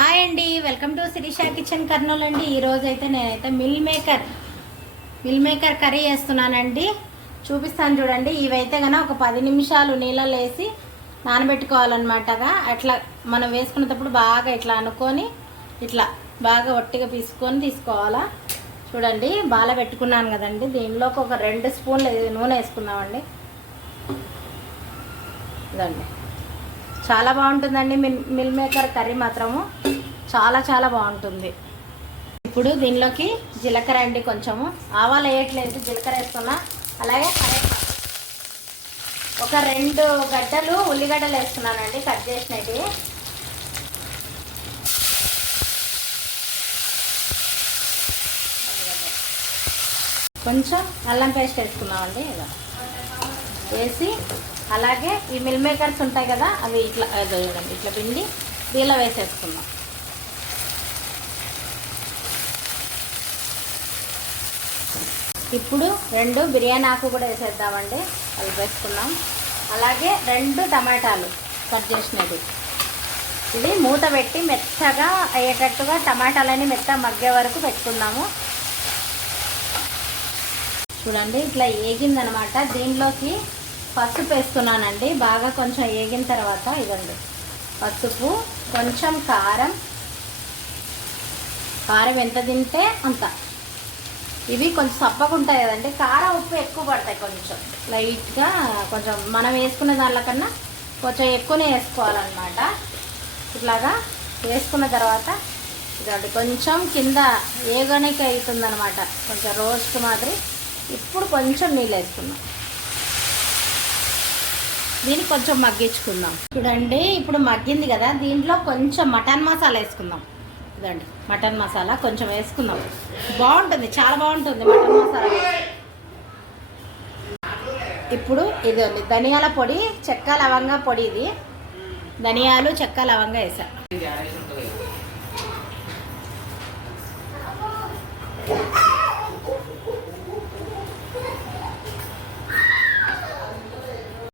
Hi అండి, welcome to Sirisha kitchen Kurnool అండి. ఈరోజు అయితే నేనైతే మిల్ మేకర్ కర్రీ చేస్తున్నానండి. చూపిస్తాను చూడండి. ఇవైతే కనుక ఒక 10 నిమిషాలు నీళ్ళలో వేసి నానబెట్టుకోవాలన్నమాటగా. అట్లా మనం వేసుకునేటప్పుడు బాగా ఇట్లా అనుకొని ఇట్లా బాగా ఒట్టిగా పీసుకొని తీసుకోవాలా. చూడండి, బాగా పెట్టుకున్నాను కదండి. దీనిలోకి ఒక 2 స్పూన్లు నూనె వేసుకుందామండి. ఇదండి, చాలా బాగుంటుందండి మిల్ మేకర్ కర్రీ మాత్రము చాలా బాగుంటుంది. ఇప్పుడు దీనిలోకి జీలకర్ర అండి, కొంచెము ఆవాలు వేయట్లేదు, జీలకర్ర వేస్తున్నా. అలాగే ఒక 2 గడ్డలు ఉల్లిగడ్డలు వేస్తున్నానండి, కట్ చేసినవి. కొంచెం అల్లం పేస్ట్ వేసుకున్నామండి. ఇలా వేసి అలాగే ఈ మిల్ మేకర్స్ ఉంటాయి కదా, అవి ఇట్లా చూడండి ఇట్లా పిండి దీనిలో వేసేసుకుందాం. ఇప్పుడు 2 బిర్యానీ ఆకు కూడా వేసేద్దామండి, అవి వేసుకున్నాం. అలాగే 2 టమాటాలు కట్ చేసినవి. ఇది మూత పెట్టి మెత్తగా అయ్యేటట్టుగా టమాటాలని మెత్తగా మగ్గే వరకు పెట్టుకుందాము. చూడండి, ఇట్లా ఏగిందనమాట. దీనిలోకి పసుపు వేస్తున్నానండి. బాగా కొంచెం ఏగిన తర్వాత ఇదండి పసుపు, కొంచెం కారం ఎంత తింటే అంత. ఇవి కొంచెం సప్పగా ఉంటాయి కదండి, కారం ఉప్పు ఎక్కువ పడతాయి. కొంచెం లైట్గా, కొంచెం మనం వేసుకునే దానికన్నా కొంచెం ఎక్కువనే వేసుకోవాలన్నమాట. ఇట్లాగా వేసుకున్న తర్వాత ఇదండి కొంచెం కింద ఏగనికి అవుతుందన్నమాట, కొంచెం రోస్ట్ మాదిరి. ఇప్పుడు కొంచెం నీళ్ళు వేసుకున్నాం, దీన్ని కొంచెం మగ్గించుకుందాం. చూడండి, ఇప్పుడు మగ్గింది కదా, దీంట్లో కొంచెం మటన్ మసాలా వేసుకుందాం. ఇదండి మటన్ మసాలా కొంచెం వేసుకుందాం, బాగుంటుంది, చాలా బాగుంటుంది మటన్ మసాలా. ఇప్పుడు ఇదండి ధనియాల పొడి, చెక్క లవంగా పొడి. ఇది ధనియాలు, చెక్క లవంగా వేసా.